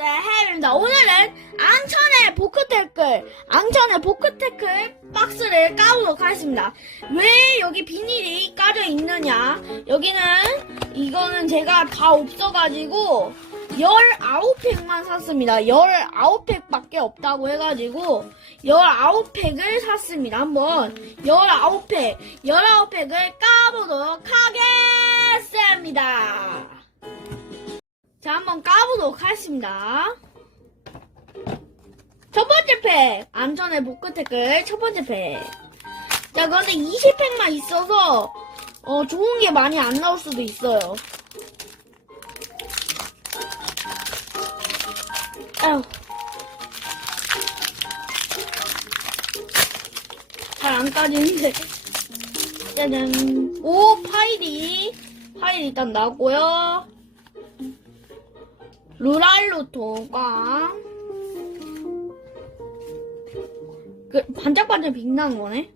네, 해입니다. 오늘은 앙천의 보크테클, 앙천의 보크테클 박스를 까보도록 하겠습니다. 왜 여기 비닐이 까져 있느냐? 여기는, 이거는 제가 다 없어가지고, 19팩만 샀습니다. 19팩밖에 없다고 해가지고, 19팩을 샀습니다. 한번, 19팩, 19팩을 까보도록 하겠습니다. 자, 한번 까보도록 하겠습니다. 첫 번째 팩! 안전의 복근테클 첫 번째 팩. 자, 그런데 20팩만 있어서, 어, 좋은 게 많이 안 나올 수도 있어요. 아유. 잘안 까지는데. 짜잔. 오, 파일이. 파일 일단 나왔고요. 루랄루토 꽝. 그 반짝반짝 빛나는 거네.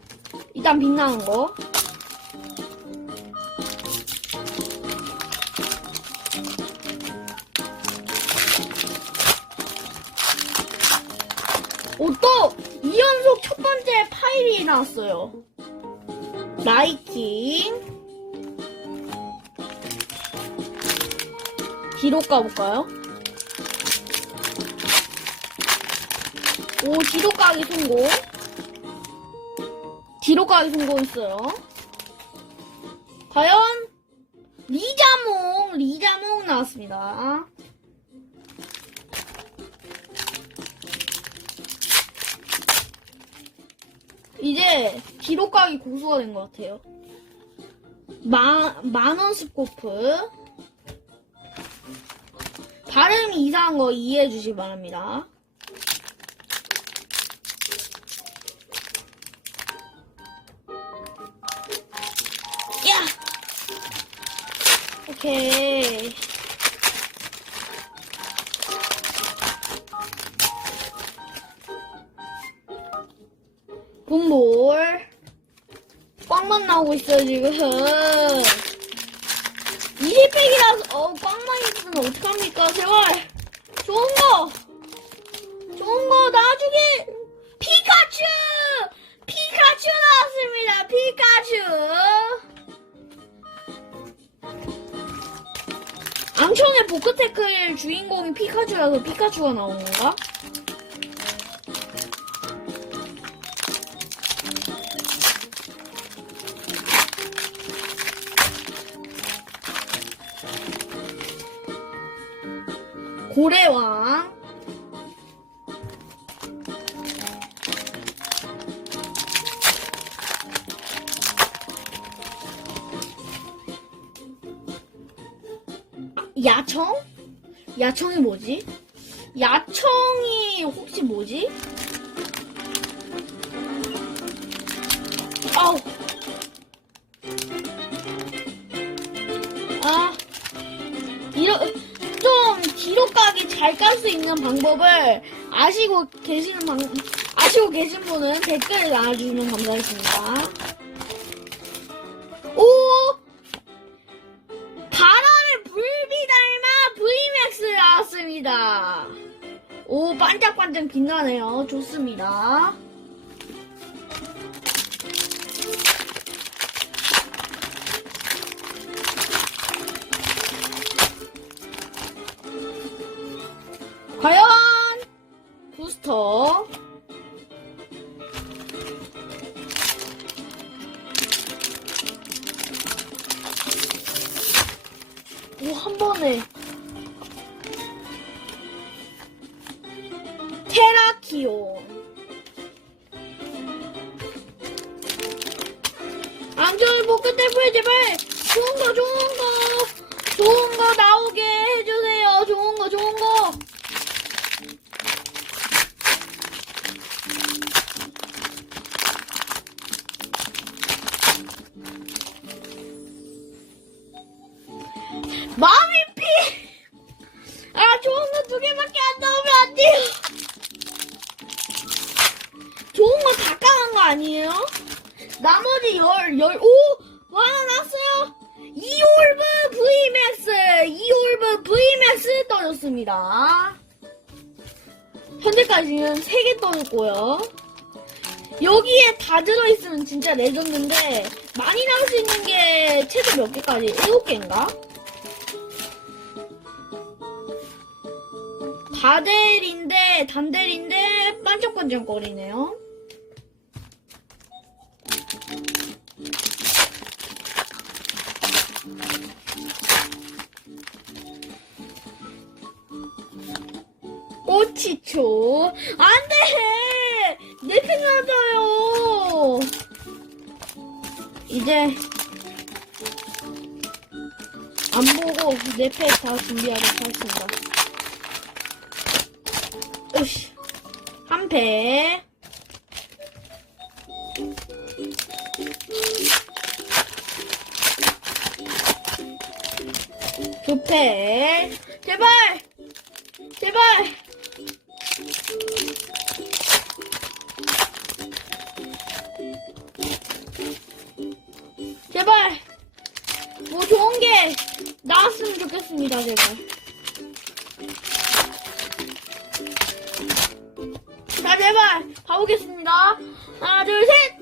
일단 빛나는 거. 오, 또! 2연속 첫 번째 파일이 나왔어요. 라이킹. 뒤로 까볼까요? 오, 뒤로 까기 성공. 뒤로 까기 성공했어요. 과연, 리자몽, 리자몽 나왔습니다. 이제, 뒤로 까기 고수가 된 것 같아요. 마, 만원 스코프. 발음이 이상한 거 이해해 주시기 바랍니다. 오케이. 분볼. 꽝만 나오고 있어요, 지금. 20팩이라서, 어, 꽝만 있으면 어떡합니까, 제발. 좋은 거! 좋은 거 나중에! 피카츄! 피카츄 나왔습니다, 피카츄! 앙천의 보크테클 주인공이 피카츄라서 피카츄가 나온 건가? 고래왕 야청? 야청이 뭐지? 야청이 혹시 뭐지? 아우 아 이러 좀 뒤로 까기 잘 깔 수 있는 방법을 아시고 계시는 방 아시고 계신 분은 댓글 달아주시면 감사하겠습니다. 오 나왔습니다. 오 반짝반짝 빛나네요. 좋습니다. 과연 부스터 오 한 번에 테라키온 안전 복근 때문에 제발. 좋은 거 좋은 거. 좋은 거 나오게 해주세요. 좋은 거 좋은 거. 마음이 아니에요? 나머지 열, 열, 오! 뭐 하나 났어요? 이올브 V맥스! 이올브 V맥스 떠졌습니다. 현재까지 지금 3개 떠있고요. 여기에 다 들어있으면 진짜 레전드인데, 많이 나올 수 있는 게 최소 몇 개까지? 7개인가? 다델인데, 단델인데, 반짝반짝거리네요. 꼬치초. 안 돼! 내팽 맞아요! 이제, 안 보고 내패 다 준비하도록 하겠습니다. 으쌰. 한 패. 두 패. 제발! 제발! 제발! 뭐 좋은 게 나왔으면 좋겠습니다, 제발. 자, 제발! 가보겠습니다. 하나, 둘, 셋!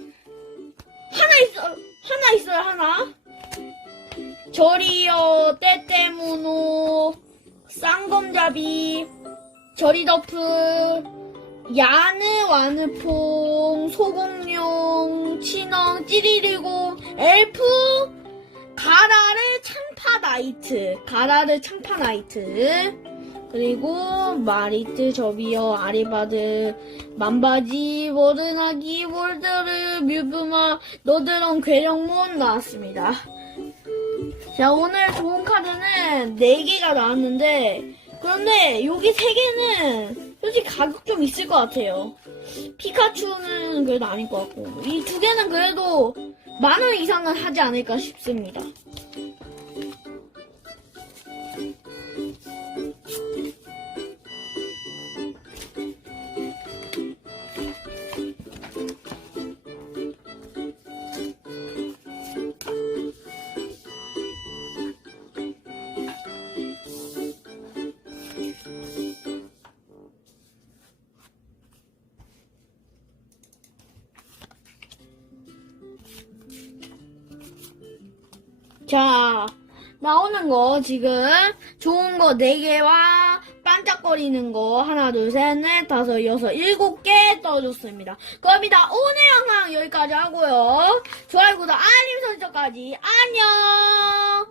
하나 있어, 하나 있어요, 하나. 저리요, 때때무노, 쌍검잡이, 저리더프, 야느 와느퐁, 소공룡, 친엉, 찌리리고, 엘프, 가라르 창파나이트, 가라르 창파나이트, 그리고 마리트, 저비어, 아리바드, 만바지, 워드나기, 월드르, 뮤브마, 너드런 괴력몬 나왔습니다. 자, 오늘 좋은 카드는 4개가 나왔는데, 그런데 여기 3개는 솔직히 가격 좀 있을 것 같아요. 피카츄는 그래도 아닐 것 같고, 이 두 개는 그래도 만 원 이상은 하지 않을까 싶습니다. 자, 나오는 거 지금 좋은 거 4개와 반짝거리는 거 하나, 둘, 셋, 넷, 다섯, 여섯, 일곱 개 떠줬습니다. 그럼니다. 오늘 영상 여기까지 하고요. 좋아요, 구독, 알림 설정까지 안녕!